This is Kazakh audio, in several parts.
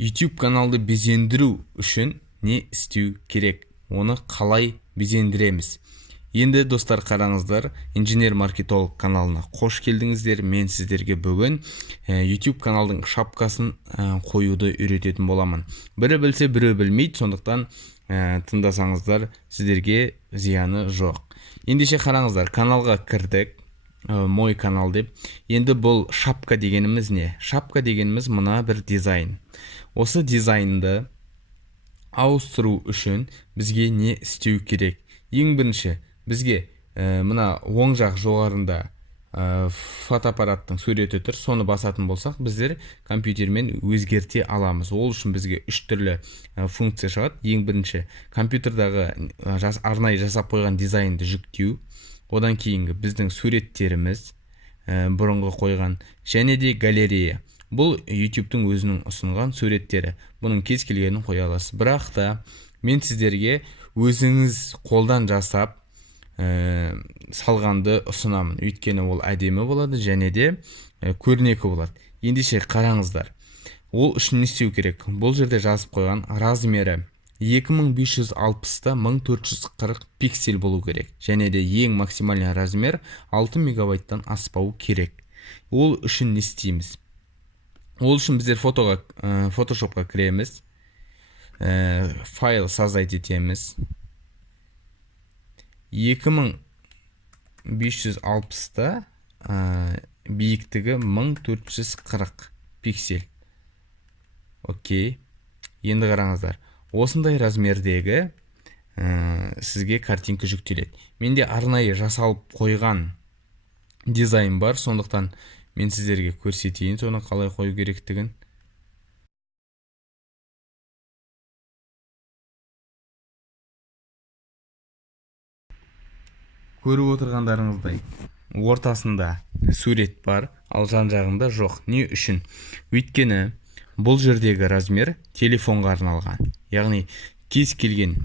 YouTube каналды безендіру үшін не істеу керек? Оны қалай безендіреміз? Енді достар, қараңыздар, инженер-маркетолог каналына қош келдіңіздер. Мен сіздерге бүгін YouTube каналдың шапкасын қоюды үйрететін боламын. Бірі білсе, бірі білмейді, сондықтан тыңдасаңыздар, сіздерге зияны жоқ. Ендеше қараңыздар, каналға кірдік, мой канал деп. Енді бұл шапка дегеніміз не? Шапка дегеніміз мына бір дизайн. Осы дизайнды ауыстыру үшін бізге не істеу керек? Ең бірінші, бізге мына оң жақ жоғарында фотоаппараттың суреті тұр. Соны басатын болсақ, біздер компьютермен өзгерте аламыз. Ол үшін бізге үш түрлі функция шығады. Ең бірінші, компьютердағы арнайы жасап қойған дизайнды жүктеу. Одан кейінгі біздің суреттеріміз, бұрынғы қойған, және де галерея. Бұл YouTube-тың өзінің ұсынған суреттері. Бұның кез келгенін қоя аласыз. Бірақ та мен сіздерге өзіңіз қолдан жасап салғанды ұсынамын. Өйткені ол әдемі болады және де көрнекі болады. Ендеше қараңыздар. Ол үшін не істеу керек? Бұл жерде жазып қойған размері 2560-та 1440 пиксель болу керек. Және де ең максимальный размер 6 мегабайттан аспау керек. Ол үшін не істейміз? Ол үшін біздер фотошопқа кіреміз, файл создать етеміз. 2560-та биіктігі 1440 пиксель. Окей. Енді қараңыздар. Осындай размердегі сізге картинка жүктеледі. Менде арнайы жасалып қойған дизайн бар, сондықтан мен сіздерге көрсетейін, соны қалай қою керектігін. Көріп отырғандарыңыздай, ортасында сурет бар, ал жан-жағында жоқ. Не үшін? Өйткені бұл жердегі размер телефонға арналған. Яғни кез келген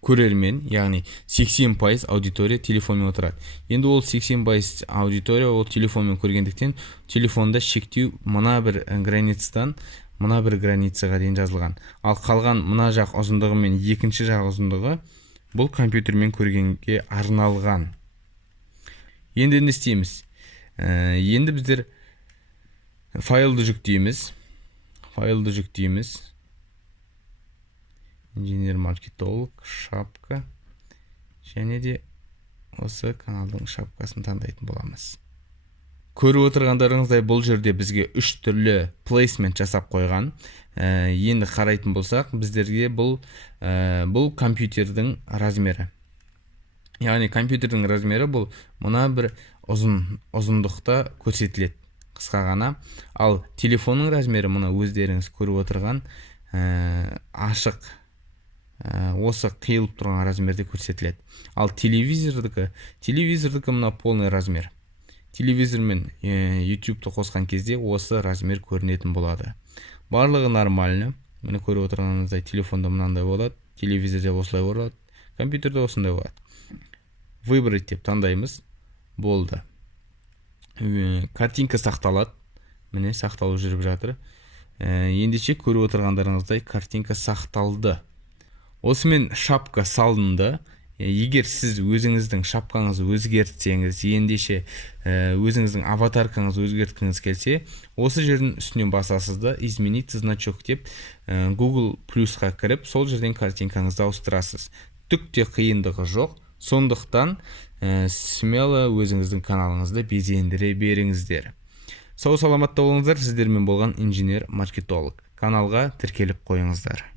көрермен, яғни 80% аудитория телефонмен отырады. Енді ол 80% аудитория ол телефонмен көргендіктен телефонда шектеу мына бір границадан мына бір границаға дейін жазылған. Ал қалған мына жақ ұзындығы мен екінші жақ ұзындығы бұл компьютермен көргенге арналған. Енді не істейміз? Енді біздер файлды жүктейміз. Инженер-маркетолог, шапка, және де осы каналдың шапкасын таңдайтын боламыз. Көріп отырғандарыңыздай, бұл жерде бізге үш түрлі плейсмент жасап қойған. Енді қарайтын болсақ, біздерге бұл компьютердің размері. Яғни компьютердің размері бұл мына бір ұзындықта көрсетіледі, қысқа ғана. Ал телефонның размері мұны өздеріңіз көріп отырған ашық, осы қиылып тұрған размерде көрсетіледі. Ал телевизордікі мына полный размер. Телевизор мен YouTube-ты қосқан кезде осы размер көрінетін болады. Барлығы нормально. Мені көріп отырғаныңыздай, телефонда мынандай болады, телевизорда осылай болады, компьютерде осындай болады. Выбрать деп таңдаймыз. Болды. Картинка сақталады. Міне сақталып жүріп жатыр. Ендеше көріп отырғандарыңыздай картинка сақталды. Осымен шапка салынды. Егер сіз өзіңіздің шапкаңызды өзгертсеңіз, ендеше өзіңіздің аватаркаңызды өзгерткіңіз келсе, осы жердің үстінен басасыз да изменить значок деп Google Plus-қа кіріп, сол жерден картинкаңызды ауыстырасыз. Түк те қиындығы жоқ. Сондықтан смело өзіңіздің каналыңызды безендіре беріңіздер. Сау саламатта болыңыздар. Сіздермен болған инженер-маркетолог. Каналға тіркеліп қойыңыздар.